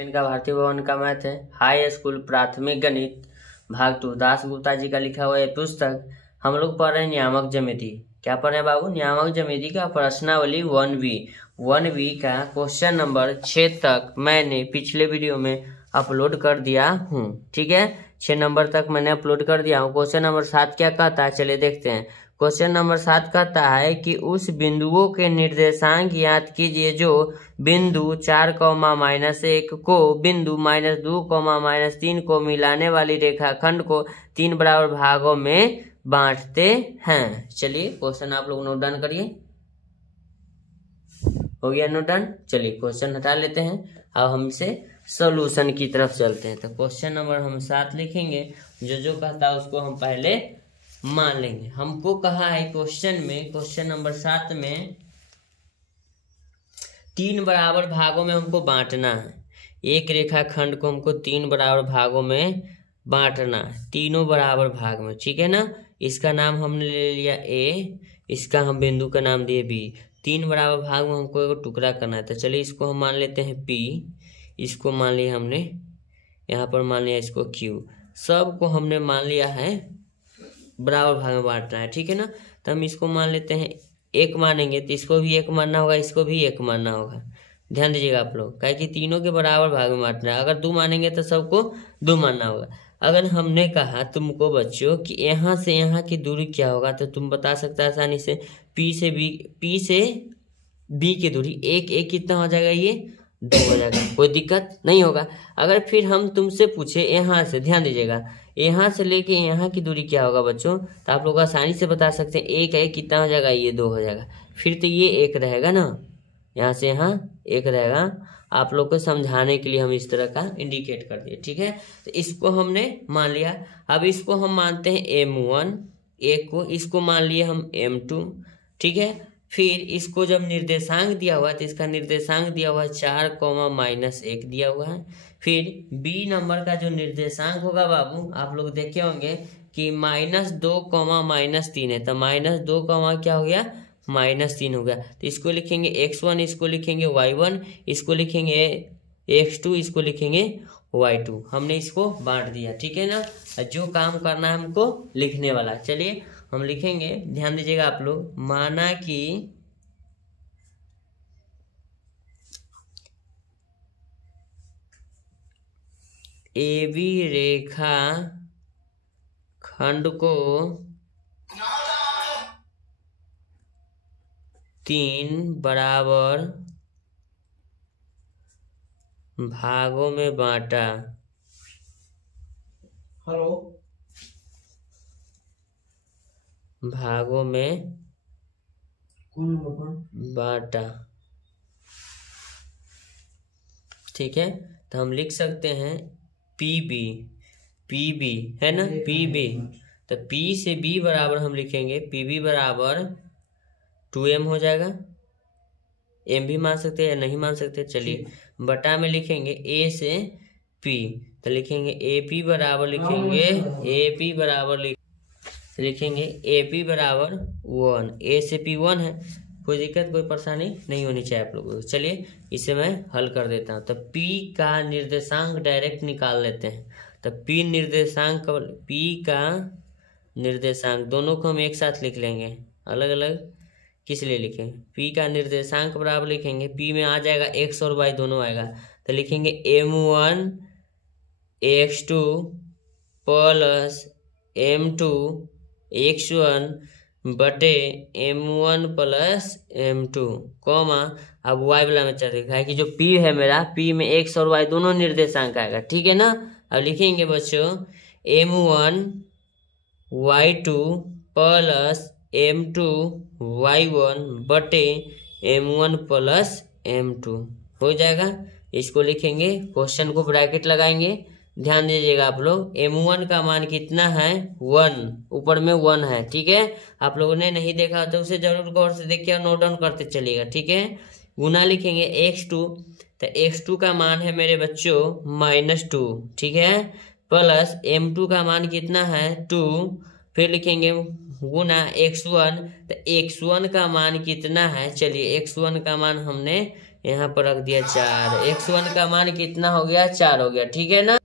इनका भारतीय भवन का मैथ है। हाई स्कूल प्राथमिक गणित भाग 2 दास गुप्ता जी का लिखा हुआ ये पुस्तक। हम लोग पढ़ रहे हैं नियामक ज्यामिति। क्या पढ़ रहे हैं बाबू? नियामक ज्यामिति का प्रश्नावली 1B का क्वेश्चन नंबर 6 तक मैंने पिछले वीडियो में अपलोड कर दिया हूँ। ठीक है, 6 नंबर तक मैंने अपलोड कर दिया हूँ। क्वेश्चन नंबर 7 क्या कहता है, चलिए देखते हैं। क्वेश्चन नंबर 7 कहता है कि उस बिंदुओं के निर्देशांक याद कीजिए जो बिंदु 4,-1 को बिंदु -2,-3 को मिलाने वाली रेखाखंड को 3 बराबर भागों में बांटते हैं। चलिए क्वेश्चन आप लोग नोट डाउन करिए। हो गया नोट डाउन? चलिए क्वेश्चन हटा लेते हैं। अब हम इसे सॉल्यूशन की तरफ चलते हैं। तो क्वेश्चन नंबर हम 7 लिखेंगे। जो कहता है उसको हम पहले मान लेंगे। हमको कहा है क्वेश्चन में, क्वेश्चन नंबर 7 में 3 बराबर भागों में हमको बांटना है। एक रेखाखंड को हमको 3 बराबर भागों में बांटना है, तीनों बराबर भाग में। ठीक है ना। इसका नाम हमने ले लिया A, इसका हम बिंदु का नाम दिए B। 3 बराबर भाग में हमको एक टुकड़ा करना है। तो चलिए इसको हम मान लेते हैं P, इसको मान लिया हमने, यहाँ पर मान लिया इसको Q। सबको हमने मान लिया है बराबर भाग में बांटना है। ठीक है ना। तो हम इसको मान लेते हैं 1 मानेंगे तो इसको भी 1 मानना होगा, इसको भी 1 मानना होगा। ध्यान दीजिएगा आप लोग, क्या कि तीनों के बराबर भाग में बांटना है। अगर 2 मानेंगे तो सबको 2 मानना होगा। अगर हमने कहा तुमको बच्चों कि यहाँ से यहाँ की दूरी क्या होगा, तो तुम बता सकते हैं आसानी से P से B की दूरी 1 कितना हो जाएगा, ये 2 हो जाएगा। कोई दिक्कत नहीं होगा। अगर फिर हम तुमसे पूछे यहाँ से, ध्यान दीजिएगा, यहाँ से लेके यहाँ की दूरी क्या होगा बच्चों, तो आप लोग आसानी से बता सकते हैं 1 कितना हो जाएगा, ये 2 हो जाएगा। फिर तो ये 1 रहेगा ना, यहाँ से यहाँ 1 रहेगा। आप लोग को समझाने के लिए हम इस तरह का इंडिकेट कर दिए। ठीक है, तो इसको हमने मान लिया। अब इसको हम मानते हैं M1, एक को, इसको मान लिए हम M2। ठीक है, फिर इसको जब निर्देशांक दिया हुआ है तो इसका निर्देशांक दिया हुआ है 4,-1 दिया हुआ है। फिर B नंबर का जो निर्देशांक होगा बाबू, आप लोग देखे होंगे कि -2,-3 है। तो -2, क्या हो गया, -3 हो गया। तो इसको लिखेंगे x1, इसको लिखेंगे y1, इसको लिखेंगे x2, इसको लिखेंगे y2। हमने इसको बांट दिया। ठीक है ना। जो काम करना है हमको लिखने वाला, चलिए हम लिखेंगे। ध्यान दीजिएगा आप लोग, माना कि AB रेखा खंड को 3 बराबर भागों में बांटा। भागों में बांटा। ठीक है, तो हम लिख सकते हैं PB है ना, PB। तो P से B बराबर हम लिखेंगे PB बराबर 2M हो जाएगा। M भी मान सकते हैं या नहीं मान सकते, चलिए बटा में लिखेंगे A से P। तो लिखेंगे AP बराबर लिखेंगे AP बराबर लिखेंगे AP बराबर 1। A से P 1 है, कोई दिक्कत कोई परेशानी नहीं होनी चाहिए आप लोगों को। चलिए इसे मैं हल कर देता हूँ। तो P का निर्देशांक डायरेक्ट निकाल लेते हैं। तो P का निर्देशांक दोनों को हम एक साथ लिख लेंगे, अलग अलग किस लिए लिखेंगे। P का निर्देशांक बराबर लिखेंगे, P में आ जाएगा x और y दोनों आएगा। तो लिखेंगे M1 x2 plus M2 x1 बटे M1 प्लस M2 कॉमा। अब y वाला में चल रहा है कि जो P है मेरा, P में x और y दोनों निर्देशांक आएगा। ठीक है ना। अब लिखेंगे बच्चों M1 y2 plus M2 y1 बटे M1 प्लस M2 हो जाएगा। इसको लिखेंगे, क्वेश्चन को ब्रैकेट लगाएंगे। ध्यान दीजिएगा आप लोग, M1 का मान कितना है, 1, ऊपर में 1 है। ठीक है, आप लोगों ने नहीं देखा तो उसे जरूर गौर से देखिए और नोट डाउन करते चलिएगा। ठीक है, गुना लिखेंगे x2। तो x2 का मान है मेरे बच्चों -2। ठीक है, प्लस M2 का मान कितना है, 2। फिर लिखेंगे गुना x1। तो x1 का मान कितना है, चलिए x1 का मान हमने यहाँ पर रख दिया 4। x1 का मान कितना हो गया, 4 हो गया, ठीक है ना,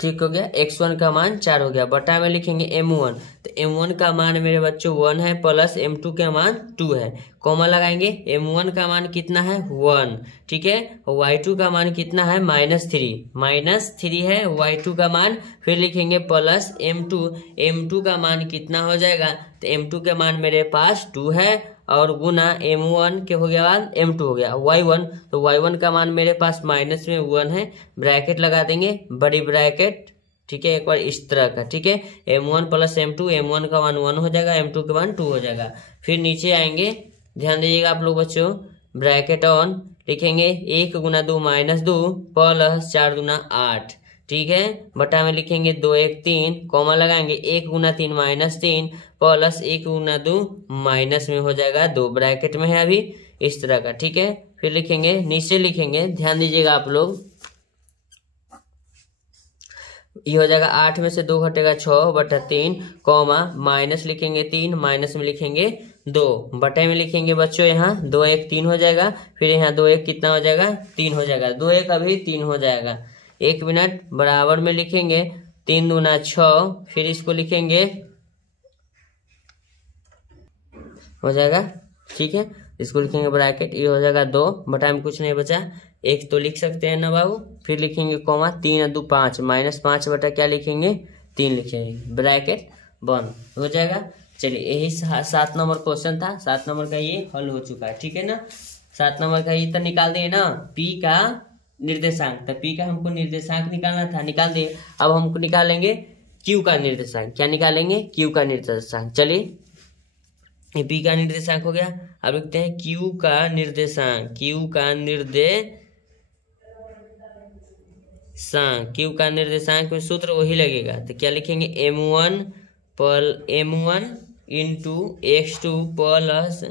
ठीक हो गया। x1 का मान 4 हो गया। बटा में लिखेंगे m1, तो m1 का मान मेरे बच्चों 1 है, प्लस m2 का मान 2 है, कॉमा लगाएंगे। m1 का मान कितना है, 1, ठीक है। y2 का मान कितना है, -3 है y2 का मान। फिर लिखेंगे प्लस m2 का मान कितना हो जाएगा, तो m2 का मान मेरे पास 2 है, और गुना m1 के हो गया बाद m2 हो गया y1, तो y1 का मान मेरे पास माइनस में 1 है, ब्रैकेट लगा देंगे, बड़ी ब्रैकेट, ठीक है, एक बार इस तरह का, ठीक है। m1 प्लस m2, m1 का मान 1 हो जाएगा, m2 का मान 2 हो जाएगा। फिर नीचे आएंगे, ध्यान दीजिएगा आप लोग बच्चों, ब्रैकेट ऑन, लिखेंगे 1 गुना 2 -2 प्लस 4 गुना 8, ठीक है। बटा में लिखेंगे 2 1 3, कॉमा लगाएंगे 1 गुना 3 -3 प्लस 1 गुना 2 माइनस में हो जाएगा 2, ब्रैकेट में है अभी, इस तरह का, ठीक है। फिर लिखेंगे, नीचे लिखेंगे, ध्यान दीजिएगा आप लोग, ये हो जाएगा 8 में से 2 घटेगा 6/3, कॉमा माइनस लिखेंगे 3, माइनस में लिखेंगे 2, बटे में लिखेंगे बच्चों यहाँ 2 1 3 हो जाएगा। फिर यहाँ 2 1 कितना हो जाएगा, 3 हो जाएगा, 2 1 अभी 3 हो जाएगा। 1 मिनट, बराबर में लिखेंगे 3 दूना 6, फिर इसको लिखेंगे, हो जाएगा, ठीक है। इसको लिखेंगे ब्रैकेट, ये हो जाएगा 2, बटा में कुछ नहीं बचा, 1 तो लिख सकते हैं ना बाबू। फिर लिखेंगे कॉमा 3 2 5, -5 बटा क्या लिखेंगे, 3 लिखेंगे, ब्रैकेट बंद हो जाएगा। चलिए, यही 7 नंबर क्वेश्चन था, 7 नंबर का ये हल हो चुका है, ठीक है ना। 7 नंबर का ये तो निकाल दिए ना, पी का निर्देशांक, तो पी का हमको निर्देशांक निकालना था, निकाल दिए। अब हमको निकालेंगे क्यू का निर्देशांक, क्या निकालेंगे, क्यू का निर्देशांक। चलिए, ये पी का निर्देशांक हो गया, अब लिखते हैं क्यू का निर्देशांक, क्यू का निर्देशांक में सूत्र वही लगेगा, तो क्या लिखेंगे, m1 into x2 plus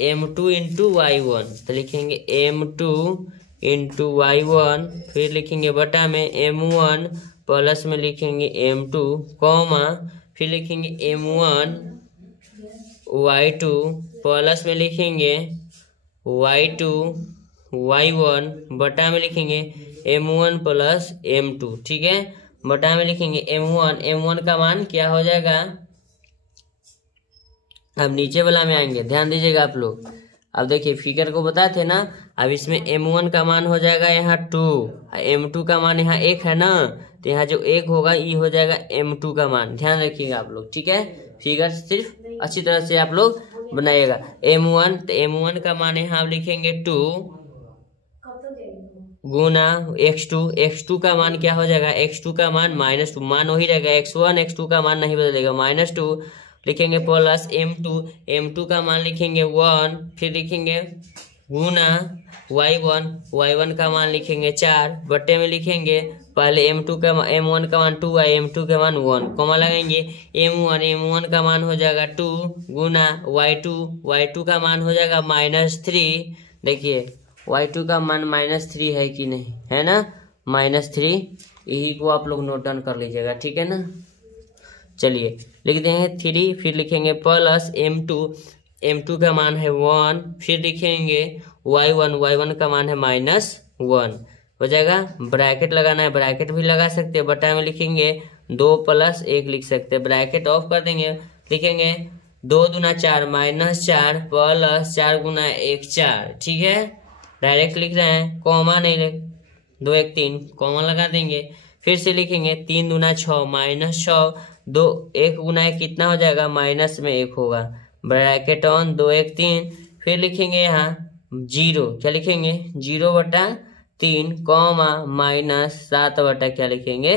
m2 into y1, तो लिखेंगे m2 इंटू y1, फिर लिखेंगे बटा में m1 प्लस में लिखेंगे m2, कॉमा फिर लिखेंगे m1 y2 प्लस में लिखेंगे y2 y1, बटा में लिखेंगे m1 प्लस m2, ठीक है। बटा में लिखेंगे m1 का मान क्या हो जाएगा, अब नीचे वाला में आएंगे, ध्यान दीजिएगा आप लोग। अब देखिए, फिगर को बताए थे ना, अब इसमें m1 का मान हो जाएगा यहाँ 2, m2 का मान यहाँ 1 है ना, तो यहाँ जो 1 होगा ये हो जाएगा m2 का मान, ध्यान रखिएगा आप लोग, ठीक है। फिगर सिर्फ अच्छी तरह से आप लोग बनाइएगा। m1, तो m1 का मान यहाँ लिखेंगे 2 गुना x2 का मान क्या हो जाएगा, x2 का मान -2, मान वही रहेगा, x1 x2 का मान नहीं बदलेगा, -2 लिखेंगे, प्लस m2 का मान लिखेंगे 1, फिर लिखेंगे गुना y1 का मान लिखेंगे 4, बट्टे में लिखेंगे पहले m1 का मान 2 है, m2 का मान 1, कॉमा लगाएंगे m1 का मान हो जाएगा 2 गुना y2 का मान हो जाएगा -3। देखिए, y2 का मान -3 है कि नहीं, है ना, -3, यही को आप लोग नोट डाउन कर लीजिएगा, ठीक है ना। चलिए, लिख देंगे 3, फिर लिखेंगे प्लस m2 का मान है 1, फिर लिखेंगे y1 का मान है -1, हो जाएगा। ब्रैकेट लगाना है, ब्रैकेट भी लगा सकते हैं, बटा में लिखेंगे 2 + 1 लिख सकते हैं, ब्रैकेट ऑफ कर देंगे, लिखेंगे 2 दूना 4 -4 प्लस 4 गुना 1 4, ठीक है। डायरेक्ट लिख रहे हैं, कॉमा नहीं लिख, 2 1 3 कॉमा लगा देंगे, फिर से लिखेंगे 3 दूना 6 -6, 2 1 गुना 1 कितना हो जाएगा, माइनस में 1 होगा, ब्रैकेट ऑन 2 1 3, फिर लिखेंगे यहाँ 0, क्या लिखेंगे 0/3, कॉमा -7 क्या लिखेंगे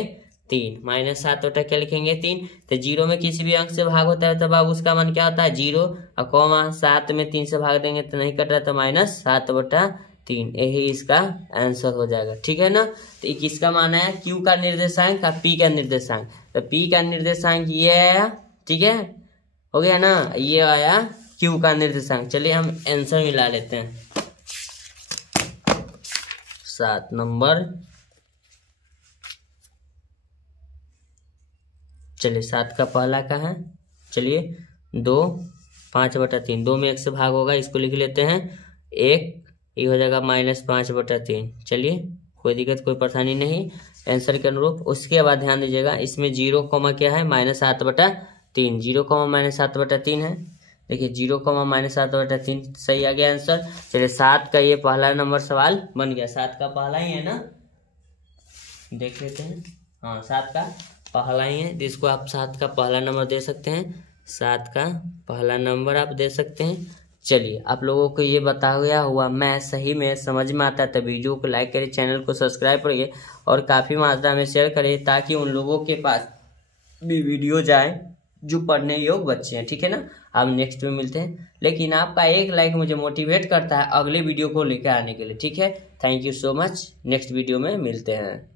3, -7 क्या लिखेंगे 3। तो 0 में किसी भी अंक से भाग होता है तब अब उसका मान क्या होता है 0, और कॉमा 7 में 3 से भाग देंगे तो नहीं कट रहा, तो -7/3, यही इसका आंसर हो जाएगा, ठीक है ना। तो किसका मान है, क्यू का निर्देशांक का पी का निर्देशांक, तो पी का निर्देशांक ये आया, ठीक है, हो गया ना, ये आया क्यू का निर्देशांक। चलिए हम आंसर मिला लेते हैं। 7 नंबर, चलिए 7 का पहला का है, चलिए 2 5/3, 2 में 1 से भाग होगा, इसको लिख लेते हैं 1 ये हो जाएगा -5/3। चलिए कोई दिक्कत कोई परेशानी नहीं आंसर के अनुरूप। उसके बाद ध्यान दीजिएगा इसमें 0 कॉमा क्या है -7/3, 0 कॉमा -7/3 है। देखिए 0 कॉमा -7/3 सही आ गया आंसर। चलिए 7 का ये पहला नंबर सवाल बन गया। 7 का पहला ही है ना, देख लेते हैं। हाँ 7 का पहला ही है, जिसको आप 7 का पहला नंबर दे सकते हैं। 7 का पहला नंबर आप दे सकते हैं। चलिए आप लोगों को ये बताया हुआ मैं सही में समझ में आता है तो वीडियो को लाइक करिए, चैनल को सब्सक्राइब करिए और काफ़ी मात्रा में शेयर करिए ताकि उन लोगों के पास भी वीडियो जाए जो पढ़ने योग्य बच्चे हैं। ठीक है ना। अब नेक्स्ट में मिलते हैं, लेकिन आपका एक लाइक मुझे मोटिवेट करता है अगले वीडियो को लेकर आने के लिए। ठीक है, thank you so much. Next video में मिलते हैं।